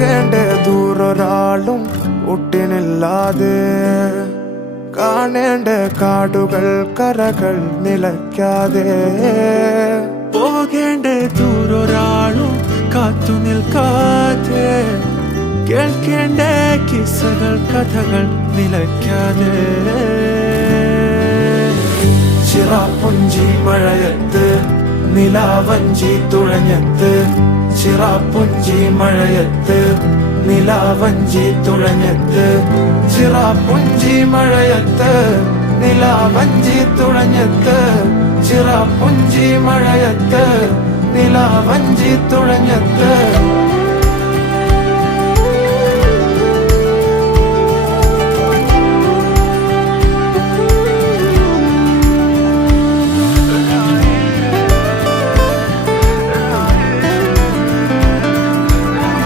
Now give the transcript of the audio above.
പോകേണ്ട ദൂരൊരാളും ഒട്ടിനില്ലാതെ കാണേണ്ട കാടുകൾ കരകൾ നിലയ്ക്കാതെ പോകേണ്ട ദൂരൊരാളും കാത്തു നിൽക്കാതെ കേൾക്കേണ്ട കിസ്സകൾ കഥകൾ നിലയ്ക്കാതെ ചിറാപ്പുഞ്ചി മഴയത്ത് നിലാവഞ്ചി തുഴഞ്ഞത്ത് ചിറാപ്പുഞ്ചി മഴയത്ത് നിലാവഞ്ചി തുഴഞ്ഞത്ത് ചിറാപ്പുഞ്ചി മഴയത്ത് നിലാവഞ്ചി തുഴഞ്ഞത്ത് ചിറാപ്പുഞ്ചി മഴയത്ത് നിലാവഞ്ചി തുഴഞ്ഞത്ത്